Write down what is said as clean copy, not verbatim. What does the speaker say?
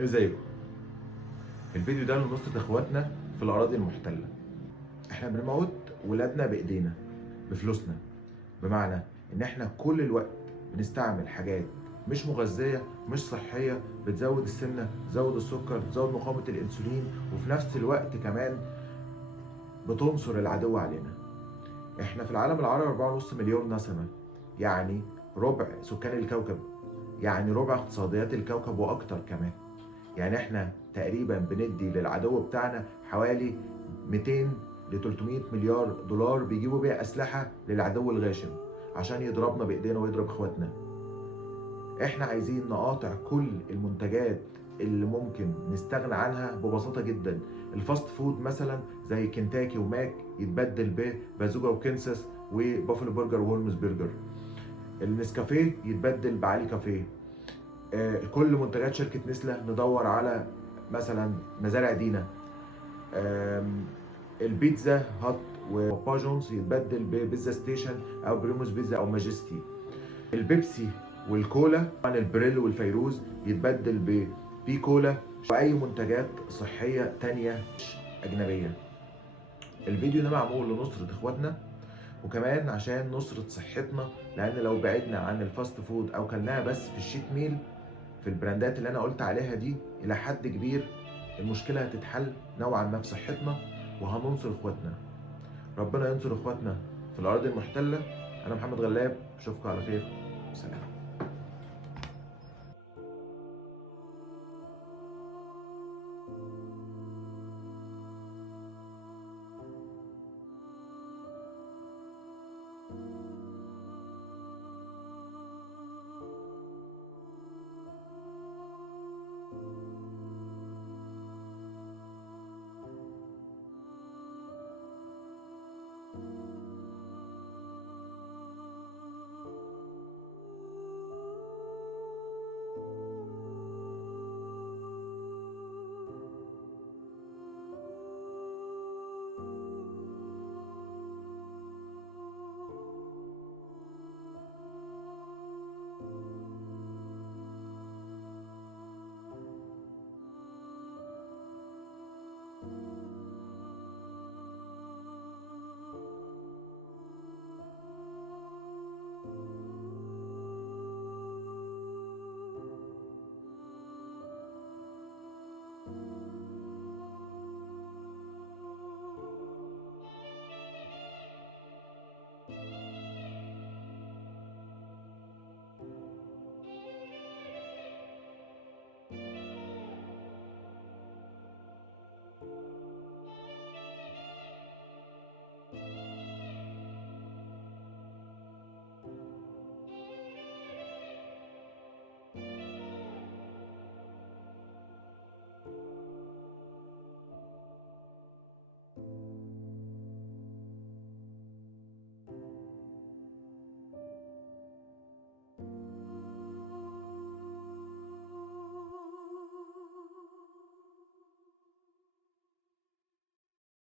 ازيكم؟ الفيديو ده لنصرة اخواتنا في الاراضي المحتلة. احنا بنموت ولادنا بايدينا بفلوسنا، بمعنى ان احنا كل الوقت بنستعمل حاجات مش مغذية مش صحية، بتزود السمنة، تزود السكر، تزود مقاومة الانسولين، وفي نفس الوقت كمان بتنصر العدو علينا. احنا في العالم العربي 4.5 مليون نسمة، يعني ربع سكان الكوكب، يعني ربع اقتصاديات الكوكب واكتر كمان. يعني احنا تقريبا بندي للعدو بتاعنا حوالي 200 ل 300 مليار دولار بيجيبوا بيها اسلحه للعدو الغاشم عشان يضربنا بايدينا ويضرب اخواتنا. احنا عايزين نقاطع كل المنتجات اللي ممكن نستغنى عنها ببساطه جدا. الفاست فود مثلا زي كنتاكي وماك يتبدل ببازوكا وكنسس وبافلو برجر وهولمز برجر. النسكافيه يتبدل بعلي كافيه. كل منتجات شركة نسلة ندور على مثلا مزارع دينا. البيتزا هات وبابا جونز يتبدل ببيتزا ستيشن او بريموس بيتزا او ماجستي. البيبسي والكولا طبعا البريل والفيروز يتبدل ببي كولا واي منتجات صحية تانية مش اجنبية. الفيديو ده معمول لنصرة اخواتنا وكمان عشان نصرة صحتنا، لان لو بعدنا عن الفاست فود او كلناها بس في الشيت ميل في البراندات اللي انا قلت عليها دي الى حد كبير، المشكله هتتحل نوعا ما في صحتنا وهننصر اخواتنا. ربنا ينصر اخواتنا في الاراضي المحتله. انا محمد غلاب، اشوفكم على خير. سلام.